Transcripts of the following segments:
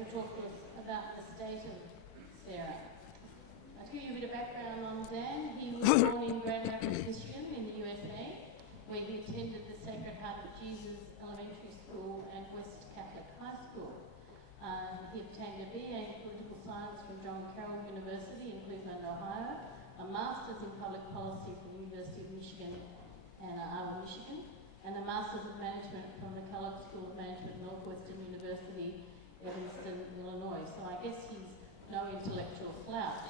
to talk to us about the state of Sarah. To give you a bit of background on Dan, he was born in Grand Rapids, Michigan in the USA, where he attended the Sacred Heart of Jesus Elementary School and West Catholic High School. He obtained a BA in Political Science from John Carroll University in Cleveland, Ohio, a Master's in Public Policy from the University of Michigan, Ann Arbor, Michigan, and a Master's of Management from the Kellogg School of Management, Northwestern University, Evanston, Illinois. So I guess he's no intellectual slouch.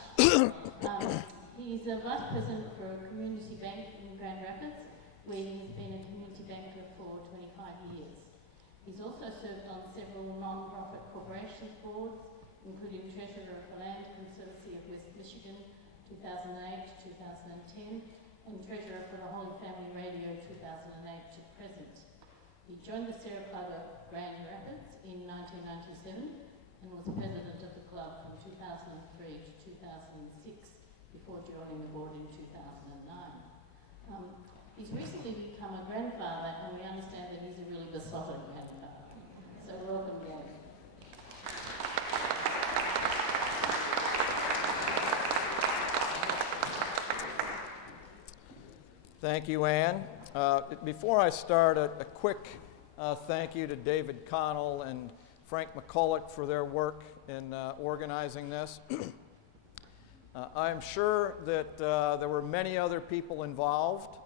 He's a Vice President for a community bank in Grand Rapids, where he's been a community banker for 25 years. He's also served on several non-profit corporations boards, including Treasurer of the Land Conservancy of West Michigan, 2008 to 2010, and Treasurer for the Holy Family Radio, 2008 to present. He joined the Sarah Club of Grand Rapids in 1997 and was president of the club from 2003 to 2006 before joining the board in 2009. He's recently become a grandfather, and we understand that he's a really besotted grandfather. So welcome, Dan. Thank you, Ann. Before I start, a quick thank you to David Connell and Frank McCulloch for their work in organizing this. I'm sure that there were many other people involved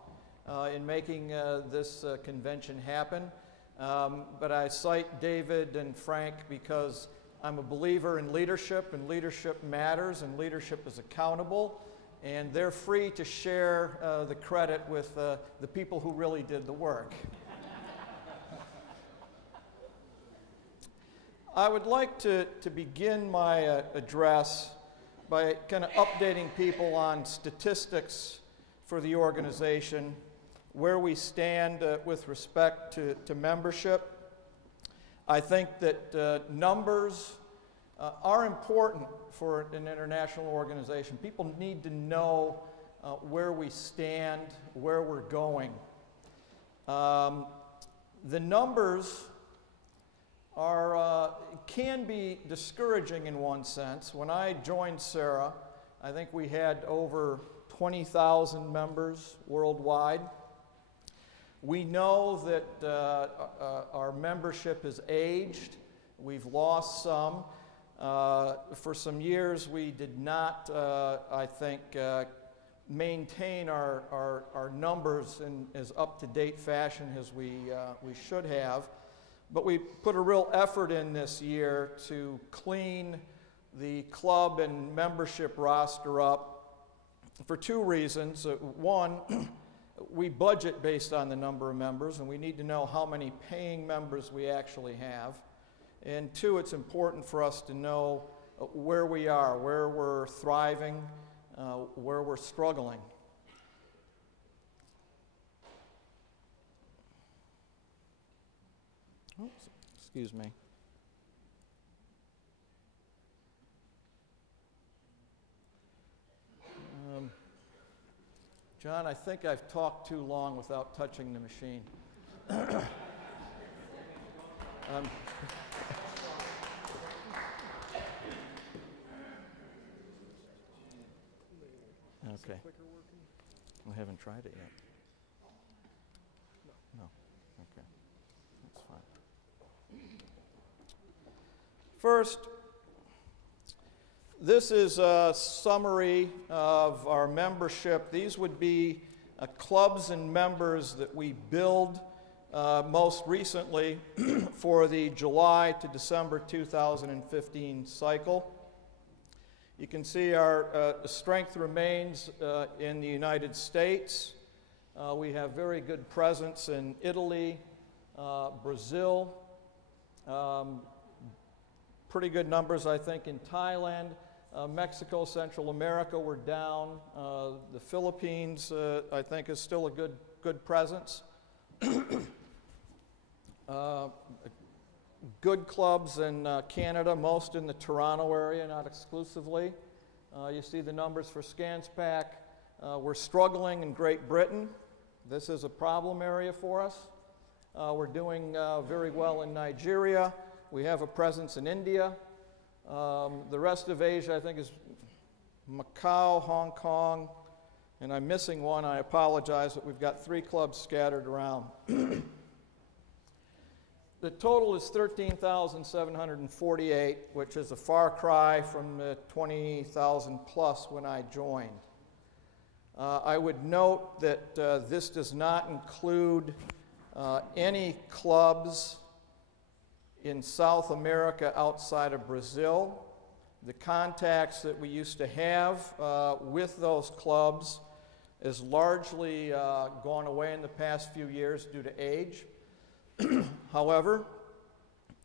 in making this convention happen, but I cite David and Frank because I'm a believer in leadership, and leadership matters, and leadership is accountable, and they're free to share the credit with the people who really did the work. I would like to begin my address by kind of updating people on statistics for the organization, where we stand with respect to membership. I think that numbers are important for an international organization. People need to know where we stand, where we're going. The numbers can be discouraging in one sense. When I joined Sarah, I think we had over 20,000 members worldwide. We know that our membership has aged. We've lost some. For some years, we did not, I think, maintain our numbers in as up-to-date fashion as we should have. But we put a real effort in this year to clean the club and membership roster up for two reasons. One, we budget based on the number of members, and we need to know how many paying members we actually have. And two, it's important for us to know where we are, where we're thriving, where we're struggling. Oops, excuse me. John, I think I've talked too long without touching the machine. Okay. I haven't tried it yet. No. Okay. That's fine. First, this is a summary of our membership. These would be clubs and members that we build most recently for the July to December 2015 cycle. You can see our strength remains in the United States. We have very good presence in Italy, Brazil, pretty good numbers, I think, in Thailand, Mexico, Central America, we're down. The Philippines, I think, is still a good presence. Good clubs in Canada, most in the Toronto area, not exclusively. You see the numbers for ScansPAC. We're struggling in Great Britain. This is a problem area for us. We're doing very well in Nigeria. We have a presence in India. The rest of Asia, I think, is Macau, Hong Kong, and I'm missing one. I apologize, but we've got 3 clubs scattered around. The total is 13,748, which is a far cry from the 20,000 plus when I joined. I would note that this does not include any clubs in South America outside of Brazil. The contacts that we used to have with those clubs is largely gone away in the past few years due to age. However,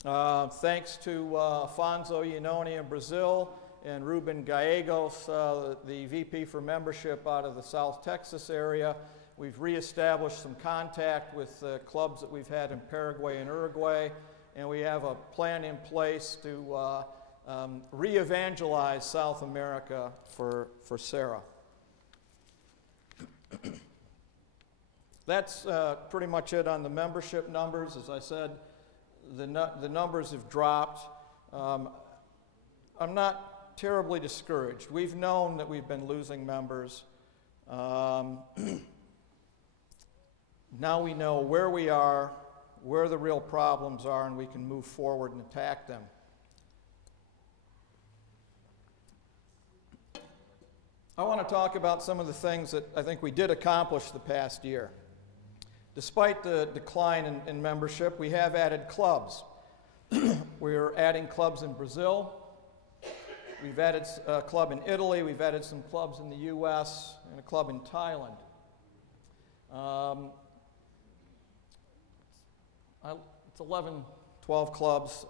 thanks to Afonso Iannone in Brazil and Ruben Gallegos, the VP for membership out of the South Texas area, we've reestablished some contact with clubs that we've had in Paraguay and Uruguay, and we have a plan in place to re-evangelize South America for Sarah. That's pretty much it on the membership numbers. As I said, the numbers have dropped. I'm not terribly discouraged. We've known that we've been losing members. Now we know where we are, where the real problems are, and we can move forward and attack them. I want to talk about some of the things that I think we did accomplish the past year. Despite the decline in membership, we have added clubs. We're adding clubs in Brazil. We've added a club in Italy. We've added some clubs in the U.S. and a club in Thailand. It's 11, 12 clubs.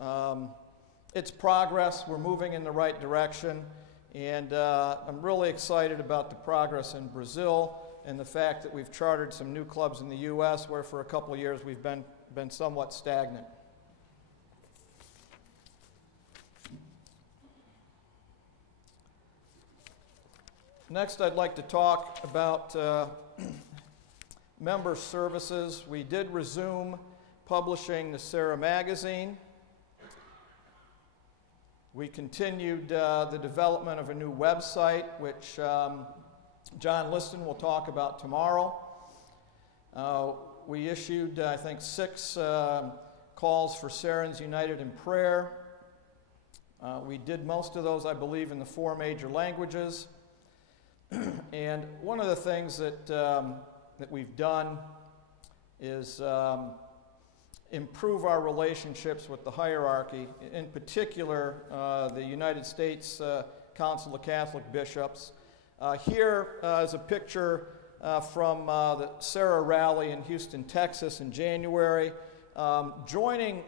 It's progress. We're moving in the right direction. And I'm really excited about the progress in Brazil and the fact that we've chartered some new clubs in the U.S. where for a couple of years we've been somewhat stagnant. Next, I'd like to talk about member services. We did resume publishing the Sarah magazine. We continued the development of a new website, which John Liston will talk about tomorrow. We issued, I think, 6 calls for Sarahans United in Prayer. We did most of those, I believe, in the 4 major languages. And one of the things that we've done is improve our relationships with the hierarchy, in particular the United States Council of Catholic Bishops. Here is a picture from the Sarah rally in Houston, Texas in January. Joining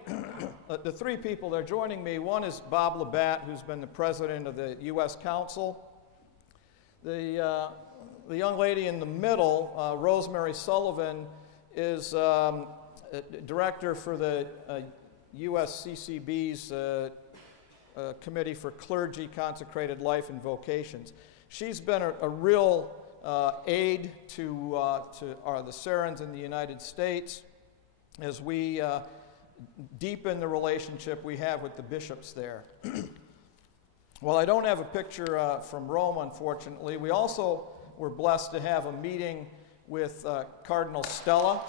the 3 people that are joining me, one is Bob Labatt, who's been the president of the U.S. Council. The young lady in the middle, Rosemary Sullivan, is director for the USCCB's Committee for Clergy, Consecrated Life, and Vocations. She's been a real aid to the Sarahans in the United States as we deepen the relationship we have with the bishops there. Well, I don't have a picture from Rome, unfortunately. We also were blessed to have a meeting with Cardinal Stella,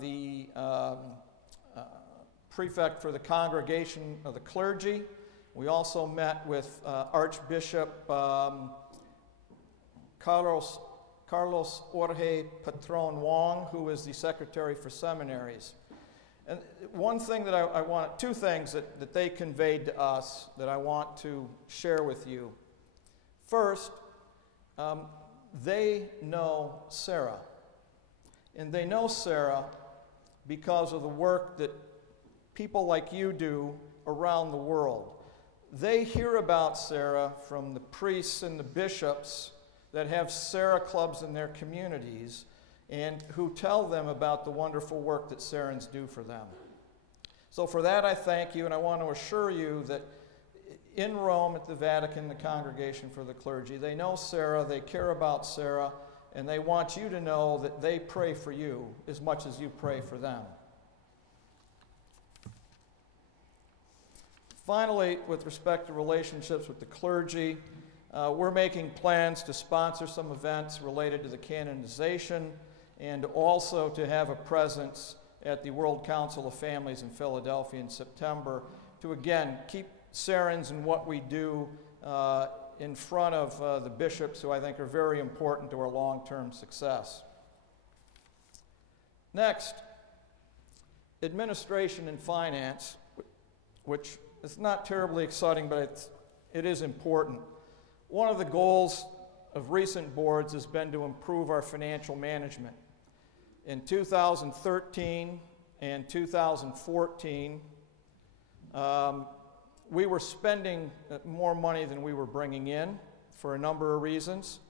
the prefect for the Congregation of the Clergy. We also met with Archbishop Carlos Jorge Patron Wong, who is the Secretary for Seminaries. And one thing that I want, 2 things that they conveyed to us that I want to share with you. First, they know Sarah. And they know Sarah because of the work that people like you do around the world. They hear about Sarah from the priests and the bishops that have Sarah clubs in their communities and who tell them about the wonderful work that Sarahans do for them. So for that I thank you, and I want to assure you that in Rome at the Vatican, the Congregation for the Clergy, they know Sarah, they care about Sarah, and they want you to know that they pray for you as much as you pray for them. Finally, with respect to relationships with the clergy, we're making plans to sponsor some events related to the canonization and also to have a presence at the World Council of Families in Philadelphia in September to, again, keep Sarans and what we do in front of the bishops, who I think are very important to our long-term success. Next, administration and finance, which is not terribly exciting, but it is important. One of the goals of recent boards has been to improve our financial management. In 2013 and 2014, we were spending more money than we were bringing in for a number of reasons.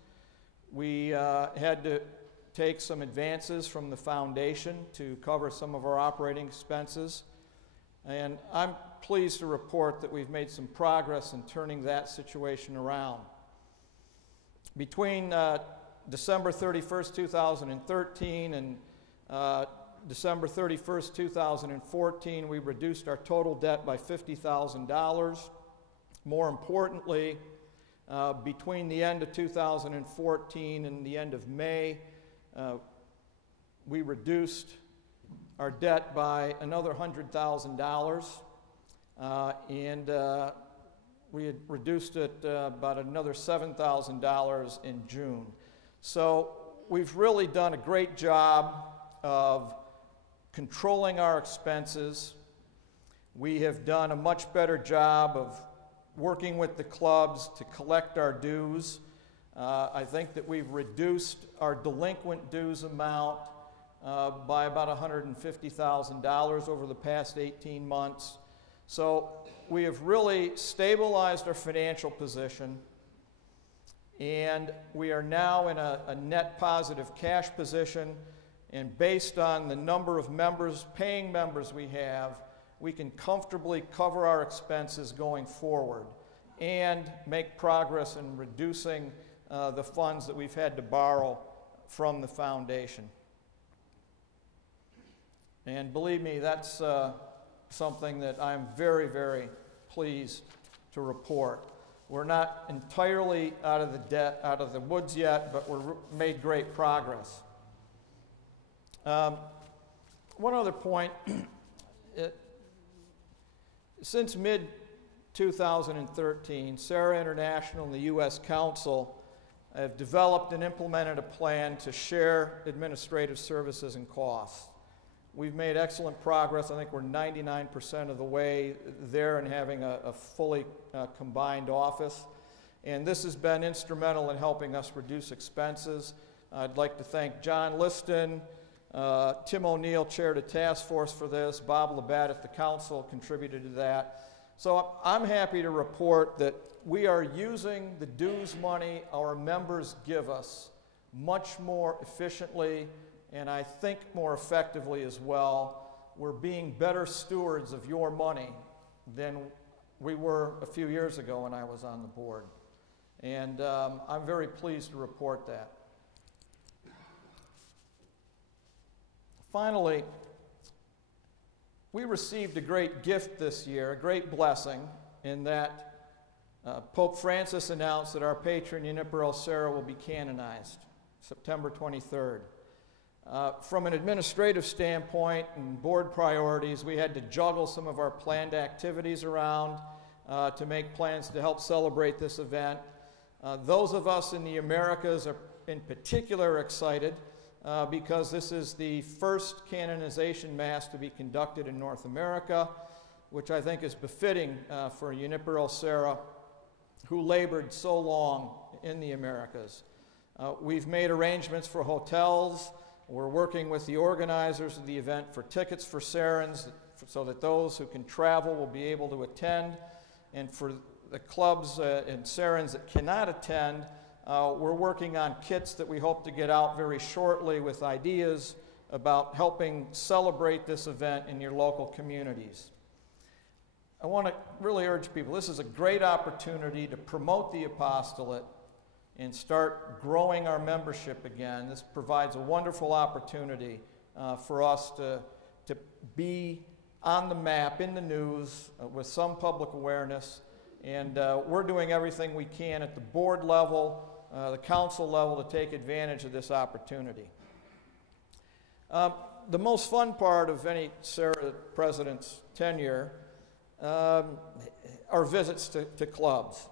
We had to take some advances from the foundation to cover some of our operating expenses. And I'm pleased to report that we've made some progress in turning that situation around. Between December 31st, 2013 and December 31st, 2014, we reduced our total debt by $50,000. More importantly, between the end of 2014 and the end of May, we reduced our debt by another $100,000, and we had reduced it about another $7,000 in June. So we've really done a great job of controlling our expenses. We have done a much better job of working with the clubs to collect our dues. I think that we've reduced our delinquent dues amount by about $150,000 over the past 18 months. So we have really stabilized our financial position, and we are now in a net positive cash position. And based on the number of members, paying members we have, we can comfortably cover our expenses going forward and make progress in reducing the funds that we've had to borrow from the foundation. And believe me, that's something that I'm very, very pleased to report. We're not entirely out of the woods yet, but we've made great progress. One other point, since mid-2013, Sarah International and the U.S. Council have developed and implemented a plan to share administrative services and costs. We've made excellent progress. I think we're 99% of the way there in having a fully combined office. And this has been instrumental in helping us reduce expenses. I'd like to thank John Liston, Tim O'Neill chaired a task force for this. Bob Labatt at the council contributed to that. So I'm happy to report that we are using the dues money our members give us much more efficiently, and I think more effectively as well. We're being better stewards of your money than we were a few years ago when I was on the board. And I'm very pleased to report that. Finally, we received a great gift this year, a great blessing, in that Pope Francis announced that our patron Junipero Serra will be canonized September 23rd. From an administrative standpoint and board priorities, we had to juggle some of our planned activities around to make plans to help celebrate this event. Those of us in the Americas are in particular excited because this is the first canonization mass to be conducted in North America, which I think is befitting for Junipero Serra, who labored so long in the Americas. We've made arrangements for hotels. We're working with the organizers of the event for tickets for Sarans so that those who can travel will be able to attend. And for the clubs and Sarans that cannot attend, we're working on kits that we hope to get out very shortly with ideas about helping celebrate this event in your local communities. I want to really urge people, this is a great opportunity to promote the apostolate and start growing our membership again. This provides a wonderful opportunity for us to be on the map, in the news, with some public awareness. And we're doing everything we can at the board level, the council level, to take advantage of this opportunity. The most fun part of any Sarah president's tenure are visits to clubs.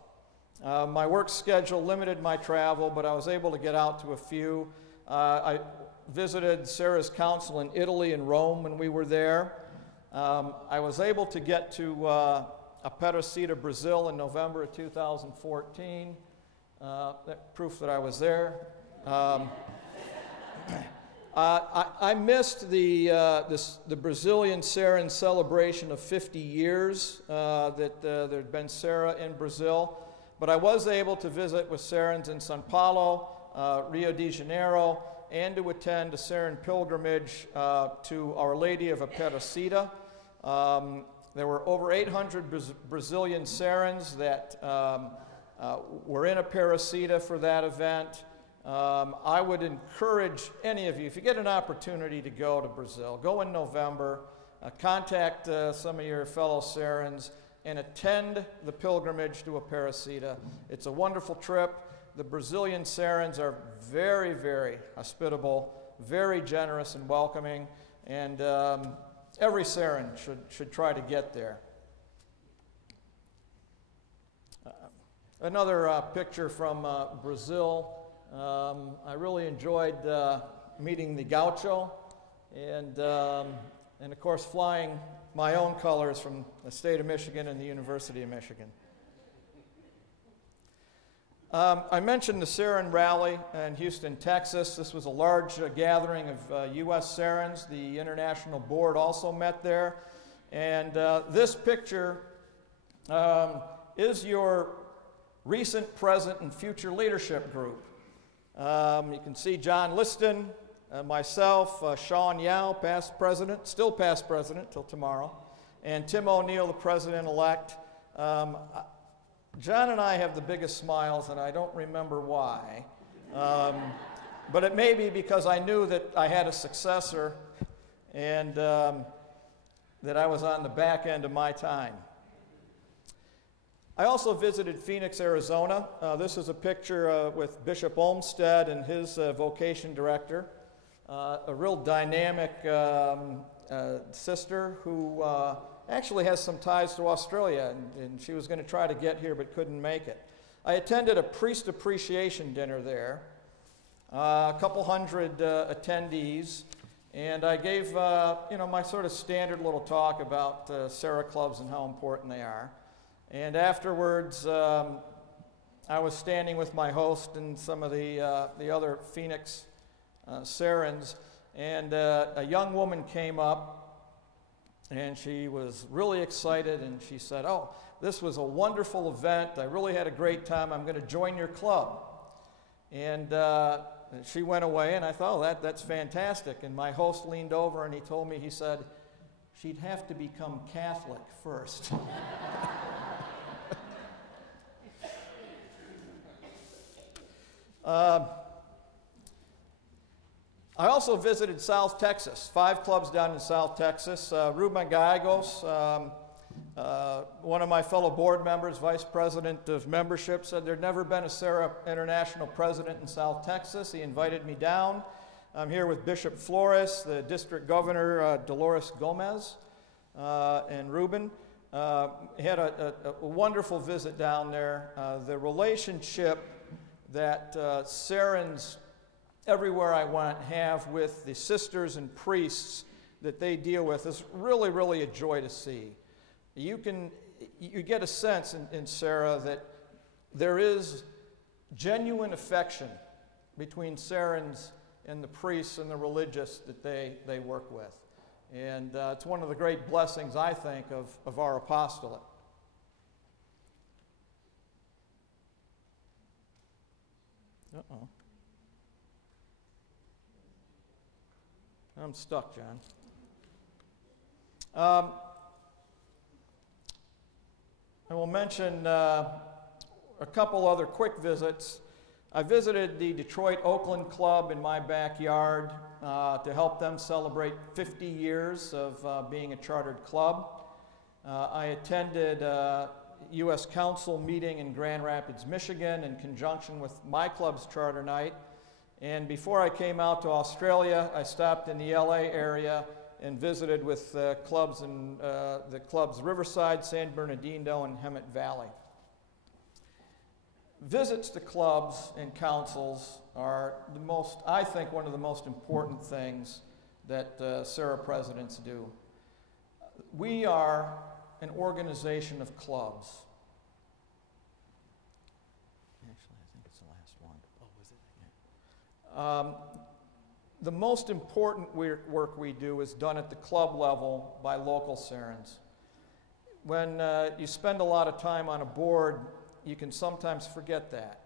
My work schedule limited my travel, but I was able to get out to a few. I visited Sarah's council in Italy and Rome when we were there. I was able to get to Aparecida, Brazil in November of 2014. That proof that I was there. I missed the Brazilian Saran celebration of 50 years that there had been Sarah in Brazil, but I was able to visit with Sarans in São Paulo, Rio de Janeiro, and to attend a Saran pilgrimage to Our Lady of Aparecida. There were over 800 Brazilian Sarans that were in Aparecida for that event. I would encourage any of you, if you get an opportunity to go to Brazil, go in November, contact some of your fellow Sarans, and attend the pilgrimage to Aparecida. It's a wonderful trip. The Brazilian Sarans are very, very hospitable, very generous and welcoming, and every Saran should try to get there. Another picture from Brazil. I really enjoyed meeting the gaucho and of course flying my own colors from the state of Michigan and the University of Michigan. I mentioned the Saran Rally in Houston, Texas. This was a large gathering of U.S. Sarans. The International Board also met there. And this picture is your recent, present, and future leadership group. You can see John Liston, myself, Sean Yao, past president, still past president till tomorrow, and Tim O'Neill, the president-elect. John and I have the biggest smiles, and I don't remember why. But it may be because I knew that I had a successor and that I was on the back end of my time. I also visited Phoenix, Arizona. This is a picture with Bishop Olmsted and his vocation director, a real dynamic sister who actually has some ties to Australia, and she was going to try to get here but couldn't make it. I attended a priest appreciation dinner there, a couple hundred attendees, and I gave my sort of standard little talk about Sarah clubs and how important they are. And afterwards, I was standing with my host and some of the other Phoenix Sarans, and a young woman came up, and she was really excited, and she said, "Oh, this was a wonderful event. I really had a great time. I'm going to join your club." And she went away, and I thought, "Oh, that's fantastic." And my host leaned over, and he told me, he said, "She'd have to become Catholic first." I also visited South Texas, 5 clubs down in South Texas. Ruben Gallegos, one of my fellow board members, vice president of membership, said there'd never been a Sarah International president in South Texas. He invited me down. I'm here with Bishop Flores, the district governor, Dolores Gomez, and Ruben. Had a wonderful visit down there. The relationship that Sarans everywhere I went have with the sisters and priests that they deal with is really, really a joy to see. You get a sense in Sarah that there is genuine affection between Sarans and the priests and the religious that they work with. And it's one of the great blessings, I think, of our apostolate. Uh-oh. I'm stuck, John. I will mention a couple other quick visits. I visited the Detroit Oakland Club in my backyard to help them celebrate 50 years of being a chartered club. I attended a U.S. Council meeting in Grand Rapids, Michigan in conjunction with my club's charter night. And before I came out to Australia, I stopped in the LA area and visited with clubs in the clubs Riverside, San Bernardino, and Hemet Valley. Visits to clubs and councils are I think, one of the most important things that Serra presidents do. We are an organization of clubs. Actually, I think it's the last one. Oh, was it? Yeah. The most important work we do is done at the club level by local Serrans. When you spend a lot of time on a board, you can sometimes forget that.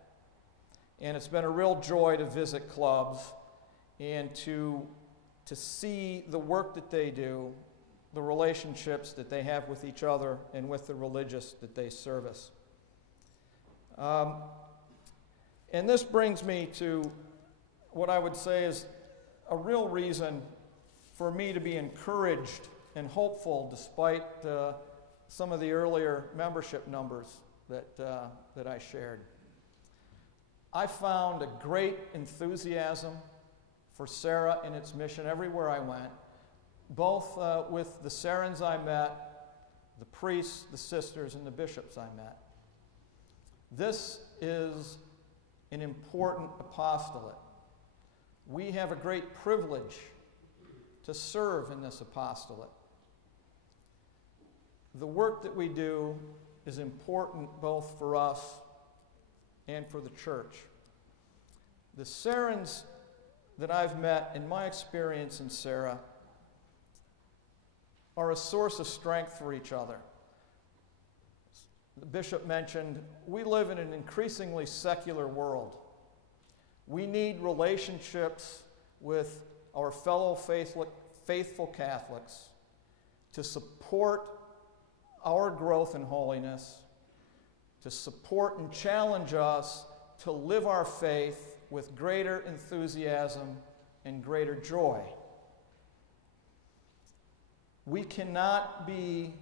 And it's been a real joy to visit clubs and to see the work that they do, the relationships that they have with each other and with the religious that they service. And this brings me to what I would say is a real reason for me to be encouraged and hopeful despite some of the earlier membership numbers that I shared. I found a great enthusiasm for Serra and its mission everywhere I went, both with the Serrans I met, the priests, the sisters, and the bishops I met. This is an important apostolate. We have a great privilege to serve in this apostolate. The work that we do is important both for us and for the church. The Serrans that I've met in my experience in Serra are a source of strength for each other. The bishop mentioned we live in an increasingly secular world. We need relationships with our fellow faithful Catholics to support our growth in holiness, to support and challenge us to live our faith with greater enthusiasm and greater joy. We cannot be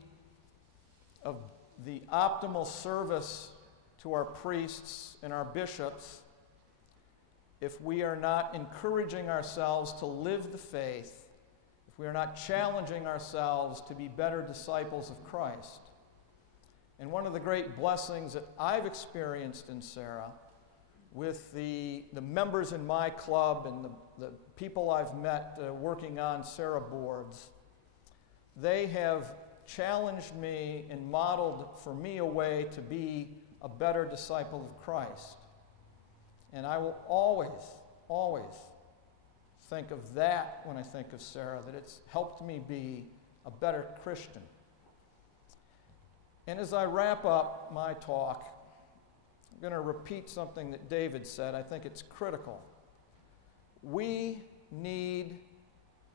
of the optimal service to our priests and our bishops if we are not encouraging ourselves to live the faith, if we are not challenging ourselves to be better disciples of Christ. And one of the great blessings that I've experienced in Serra with the members in my club and the people I've met working on Serra boards, they have challenged me and modeled for me a way to be a better disciple of Christ. And I will always, always think of that when I think of Serra, that it's helped me be a better Christian. And as I wrap up my talk, I'm going to repeat something that David said. I think it's critical. We need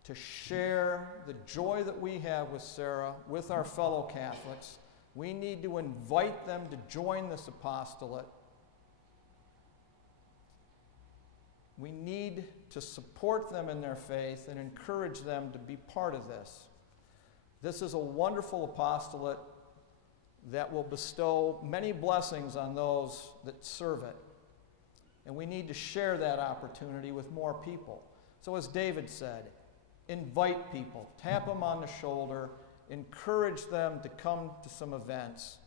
to share the joy that we have with Serra, with our fellow Catholics. We need to invite them to join this apostolate. We need to support them in their faith and encourage them to be part of this. This is a wonderful apostolate that will bestow many blessings on those that serve it. And we need to share that opportunity with more people. So as David said, invite people, tap them on the shoulder, encourage them to come to some events.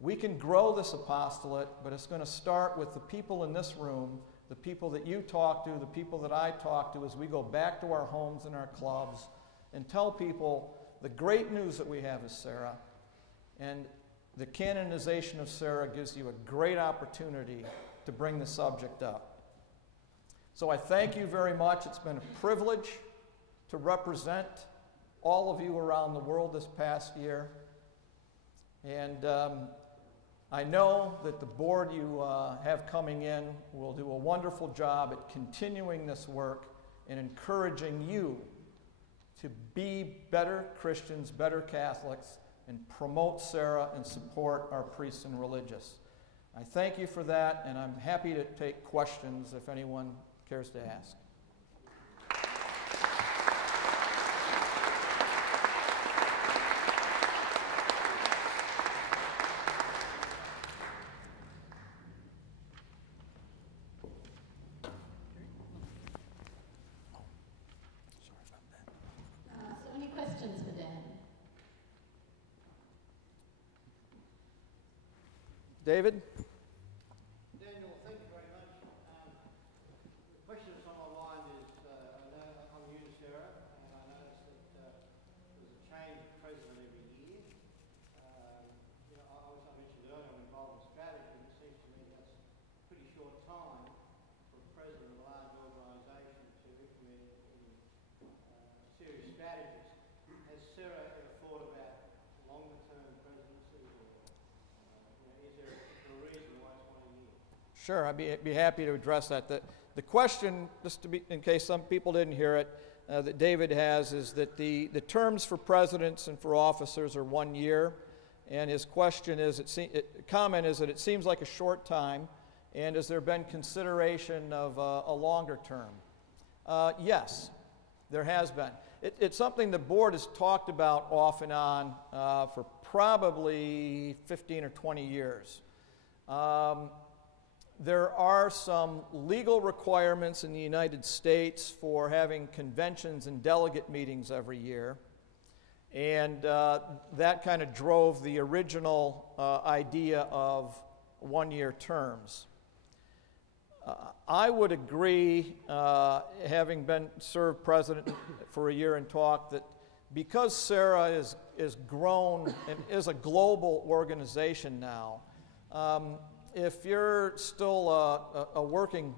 We can grow this apostolate, but it's going to start with the people in this room, the people that you talk to, the people that I talk to as we go back to our homes and our clubs and tell people the great news that we have as Serra. And the canonization of Serra gives you a great opportunity to bring the subject up. So I thank you very much. It's been a privilege to represent all of you around the world this past year. And I know that the board you have coming in will do a wonderful job at continuing this work and encouraging you to be better Christians, better Catholics, and promote Serra and support our priests and religious. I thank you for that, and I'm happy to take questions if anyone cares to ask. So any questions for Dan? David? Daniel, thank you very much. The question that's on my mind is, I know I'm new to Sarah, and I noticed that there's a change of president every year. I mentioned earlier I'm involved in strategy, and it seems to me that's a pretty short time for a president of a large organisation to implement any serious strategies. Has Sarah ever thought about longer-term presidency, or is there a reason why it's 1 year? Sure, I'd be happy to address that. The question, just to be, in case some people didn't hear it, that David has is that the terms for presidents and for officers are 1 year, and his question is, comment is that it seems like a short time, and has there been consideration of a longer term? Yes, there has been. It's something the board has talked about off and on for probably 15 or 20 years. There are some legal requirements in the United States for having conventions and delegate meetings every year, and that kind of drove the original idea of 1 year terms. I would agree, having been served president for a year and talk, that because Sarah is grown and is a global organization now, if you're still a working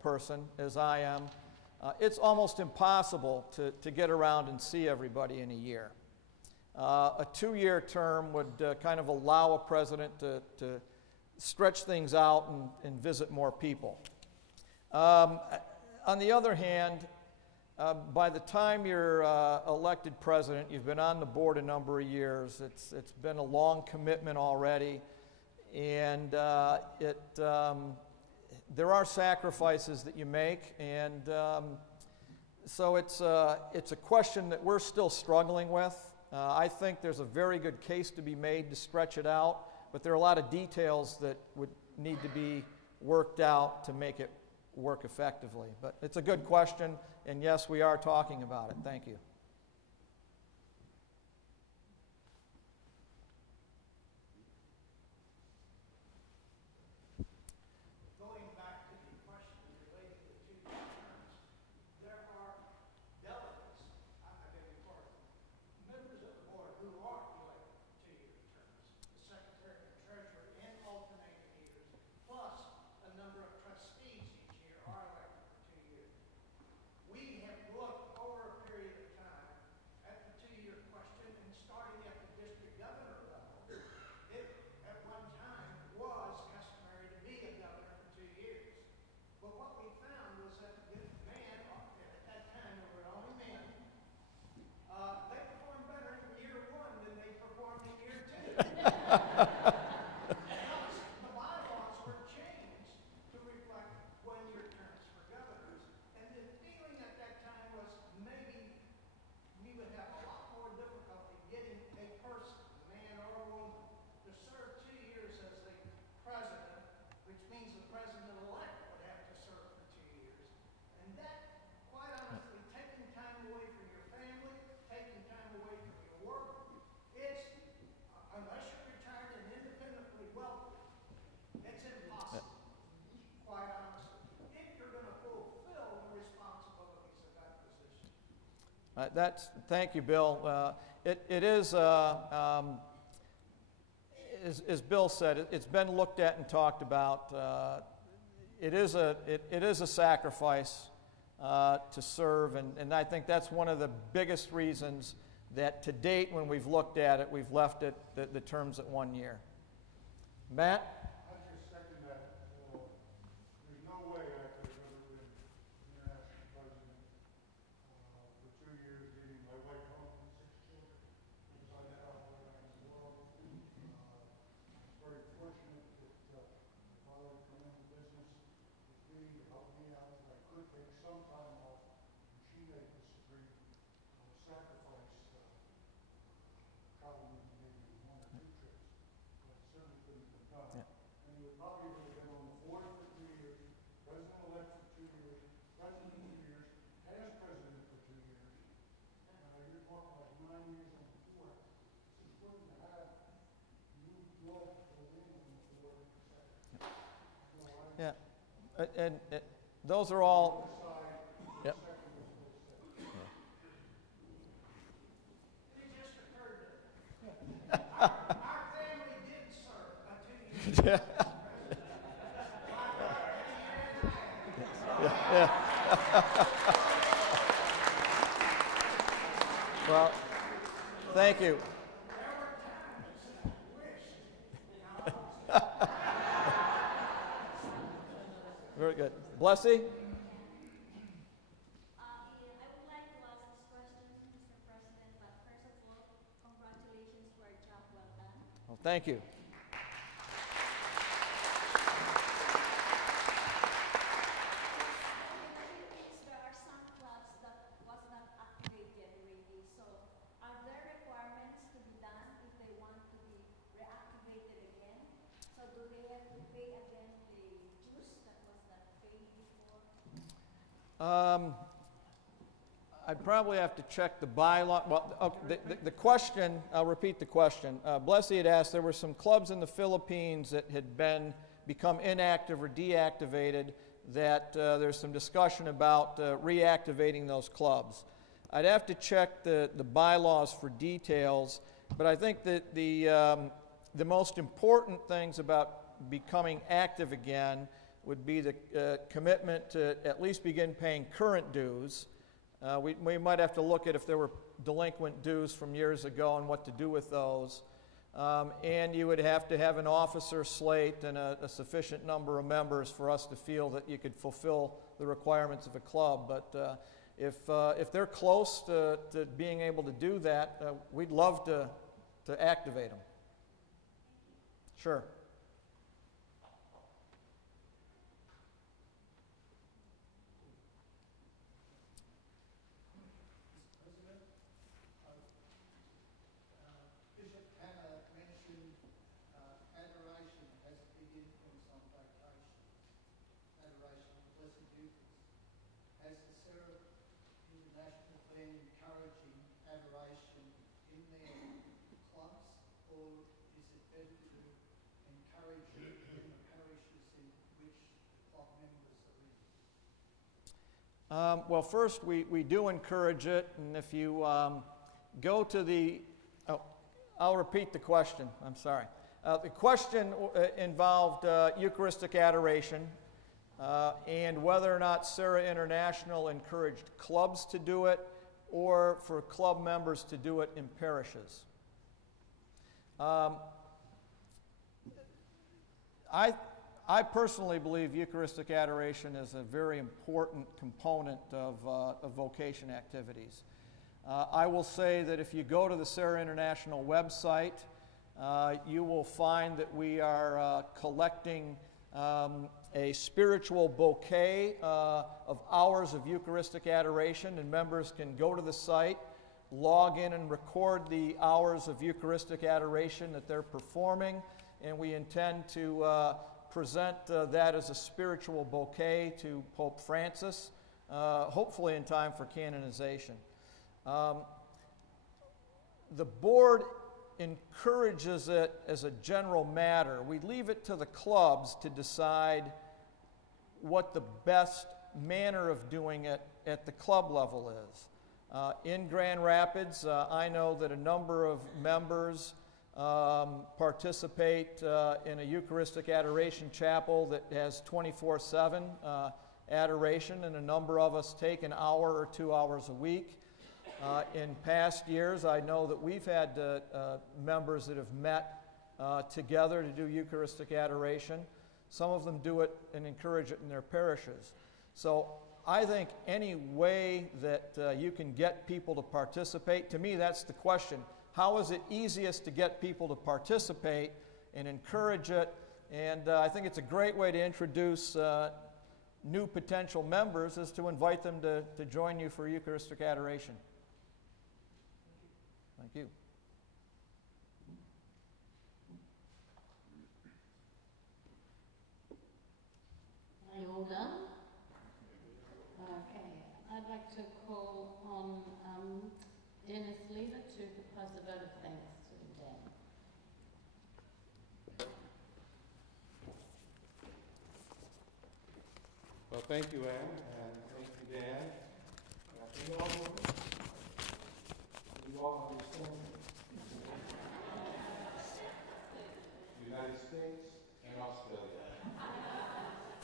person, as I am, it's almost impossible to get around and see everybody in a year. A 2-year term would kind of allow a president to stretch things out and visit more people. On the other hand, by the time you're elected president, you've been on the board a number of years. It's been a long commitment already, and there are sacrifices that you make, and so it's a question that we're still struggling with. I think there's a very good case to be made to stretch it out, but there are a lot of details that would need to be worked out to make it work effectively. But it's a good question, and yes, we are talking about it. Thank you. Going back to the question related to 2 year terms, there are delegates, I beg your pardon, members of the board who are elected 2 year terms, the secretary and treasurer and alternating years, plus a number of trustees each year are elected for 2 years. We have looked over a period of time at the 2 year question, and starting at the district governor level, it at one time was customary to be a governor for 2 years. But what we found was that the man, at that time there were only men, they performed better in year 1 than they performed in year 2. Because the bylaws were changed to reflect 1 year terms for governors, and the feeling at that time was maybe we would have a lot more difficulty getting a person, a man or a woman, to serve 2 years as the president, which means the president-elect would have to serve for 2 years. And that, quite honestly, taking time away from your family, taking time away from your work, it's, unless you're retired and independently wealthy, it's impossible, quite honestly, if you're going to fulfill the responsibilities of that position. Thank you, Bill. It is, as Bill said, it's been looked at and talked about. It is a sacrifice to serve, and I think that's one of the biggest reasons that to date, when we've looked at it, we've left it the terms at 1 year. Matt? I just second that. There's no way I could have ever been international president for 2 years, leaving my wife home and 6 children, because I had all around the world. I was very fortunate that help me out, and I could take some time off, and she made this great sacrifice, probably maybe 1 or 2 trips, but certainly couldn't have been done. Yeah. And you would probably have been on the board for 2 years, president-elect for 2 years, president for 2 years, past president for 2 years. You're talking like 9 years on the board. It's important to have new blood go in on the board. Yeah. And those are all. Yep. It just occurred to me. Our family did serve a 2-year Yeah. Yeah. Well, thank you. Very good. Blessy? I would like to ask this question, Mr. President, but first of all, congratulations for a job well done. Well, thank you. There are some clubs that was not activated already, so are there requirements to be done if they want to be reactivated again? So do they have to pay again the dues that was not paid before? I'd probably have to check the bylaw. Well, okay, the question, I'll repeat the question. Blessy had asked, there were some clubs in the Philippines that had become inactive or deactivated, that there's some discussion about reactivating those clubs. I'd have to check the bylaws for details, but I think that the most important things about becoming active again would be the commitment to at least begin paying current dues. We might have to look at if there were delinquent dues from years ago and what to do with those. And you would have to have an officer slate and a sufficient number of members for us to feel that you could fulfill the requirements of a club. But if they're close to being able to do that, we'd love to activate them. Sure. Bishop Hannah mentioned adoration has a big influence on vocation. Adoration of Blessed Eucharist. Has the Sarah International been encouraging adoration in their clubs, or is it better to encourage it in the parishes in which the club members are in? Well, first, we do encourage it, and if you go to the... Oh, I'll repeat the question. I'm sorry. The question involved Eucharistic adoration and whether or not Sarah International encouraged clubs to do it or for club members to do it in parishes. I personally believe Eucharistic adoration is a very important component of vocation activities. I will say that if you go to the Sarah International website, you will find that we are collecting a spiritual bouquet of hours of Eucharistic adoration, and members can go to the site, log in and record the hours of Eucharistic adoration that they're performing, and we intend to present that as a spiritual bouquet to Pope Francis, hopefully in time for canonization. The board encourages it as a general matter. We leave it to the clubs to decide what the best manner of doing it at the club level is. In Grand Rapids, I know that a number of members participate in a Eucharistic adoration chapel that has 24/7 adoration, and a number of us take an hour or 2 hours a week. In past years, I know that we've had members that have met together to do Eucharistic adoration. Some of them do it and encourage it in their parishes. So I think any way that you can get people to participate, to me that's the question. How is it easiest to get people to participate and encourage it? And I think it's a great way to introduce new potential members is to invite them to join you for Eucharistic adoration. Thank you. Are you all done? Okay. I'd like to call on Dennis Lever to propose a vote of thanks to Dan. Well, thank you, Anne, and thank you, Dan. Can you all hear me? Do you all understand me? United States and Australia.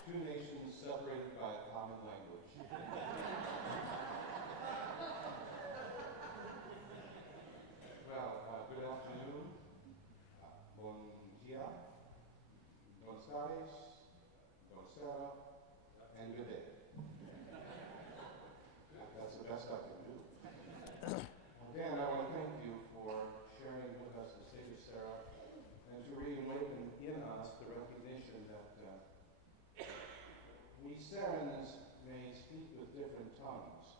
Two nations separated by a common language. Well, good afternoon. Bon dia. Buenas tardes. Buonasera. And good day. That's the best I can do. Dan, I want to thank you for sharing with us the state of Sarah and to reawaken in us the recognition that we Sarans may speak with different tongues,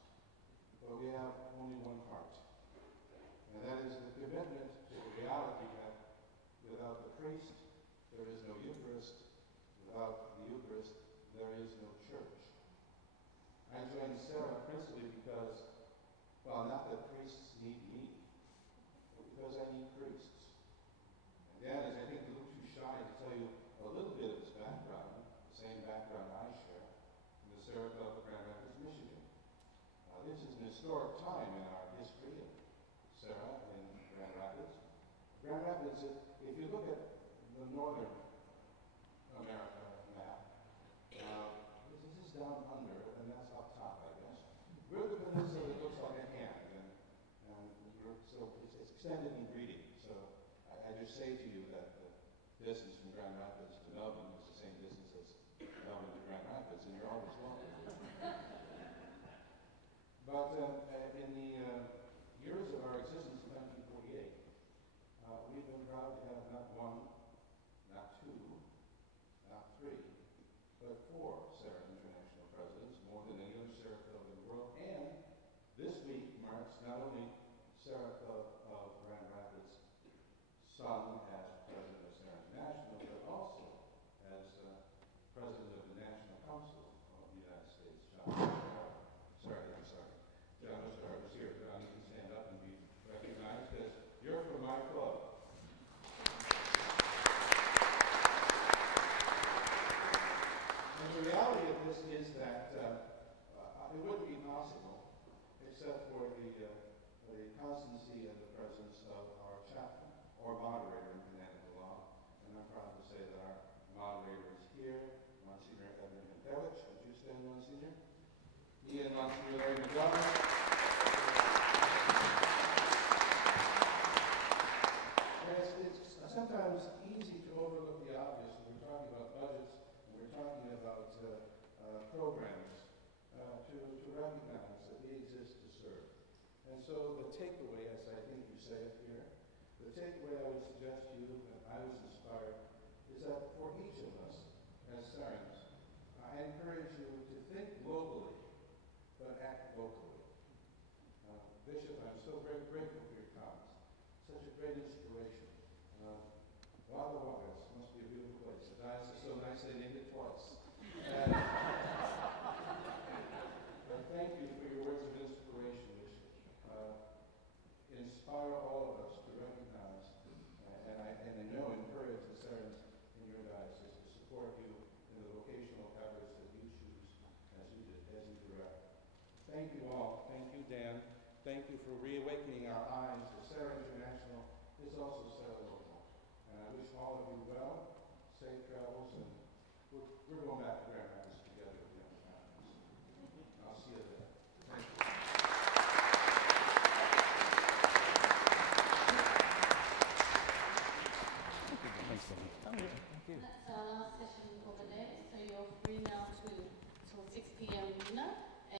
but we have only one heart. And that is the commitment to the reality that without the priest, there is no Eucharist. Without the Eucharist, there is no church. I joined Sarah principally because, well, not that priests need me, but because I need priests. And Dan is, I think, a little too shy to tell you a little bit of his background, the same background I share, in the Sarah Club of Grand Rapids, Michigan. This is an historic time in our history of Sarah in Grand Rapids. Grand Rapids, if you look at the northern America map, this is down under, and that's up top, I guess. We're the peninsula that looks like a hand, and so it's extended in greeting. So I just say to you that the distance from Grand Rapids to Melbourne is the same distance as Melbourne to Grand Rapids, and you're always welcome. But in the years of our existence in 1948, we've been proud to have not one, not two, not three, but 4 Sarah International presidents, more than any other Sarah Club in the world. And this week marks not only Sarah Club of Grand Rapids' son as president of Sarah International, but also as president of the National Council of the United States. John Osterhart is here. John, you can stand up and be recognized because you're from my club. And the reality of this is that it wouldn't be possible except for the constancy and the presence of our chaplain or moderator in canonical law. And I'm proud to say that our moderator is here, Monsignor Edmund Hinkevich. Would you stand, Monsignor? He and Monsignor Larry McDonald. It's sometimes easy to overlook the obvious when we're talking about budgets and we're talking about programs to recognize that we exist to serve. And so the takeaway, as I think you say it here, the takeaway I would suggest to you, and I was inspired, is that for each of us as Sarans, I encourage you to think globally, but act locally. Bishop, I'm so very grateful for your comments. Such a great inspiration. Wagga Wagga must be a beautiful place. The diocese is so nice they named it twice. But thank you for your words of inspiration, Bishop. Inspire all of us to recognize, and I know encourage the Sarans in your diocese to support you in the vocational efforts that you choose as you direct. Thank you all. Thank you, Dan. Thank you for reawakening our eyes to Sarah International is also Sarah Local. And I wish all of you well, safe travels, and we're going back to Grand